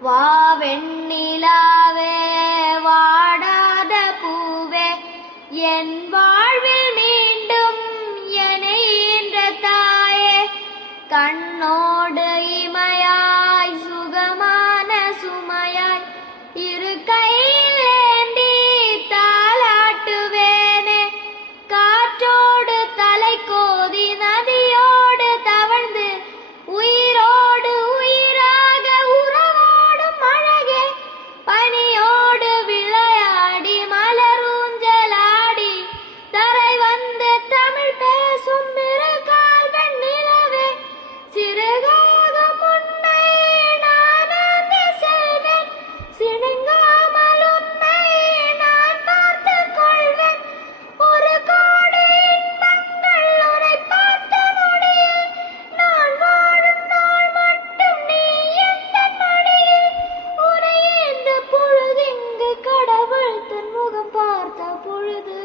வா வெண்ணிலாவே வாடாத பூவே என் வாழ்வில் மீண்டும் என்னை ஈன்ற தாயே கண்ணோடு இமையாய் சுகமான சுமையாய் இரு கையில் ஏந்தி தாலாட்டுவேனே காற்றோடு தலை கோதி நதியோடு தவழ்ந்து உயிரோடு உயிராக உறவாடும் அழகே பனியோடு விளையாடி மலரூஞ்சலாடி தரை வந்து தமிழ் பேசும் மிருகால் வெண்ணிலவே சிறுகாக முன்னை நான் அங்கே செல்வேன் சிணுங்காமல் உன்னை நான் பார்த்துக் கொள்வேன் ஒரு கோடி இன்பங்கள் உன்னை பார்த்த நொடியில் நான் வாழும் நாள் மட்டும் நீ எந்த மடியில் உன்னை இந்த பொழுது இங்கு கடவுள் தன் முகம் பார்த்த பொழுது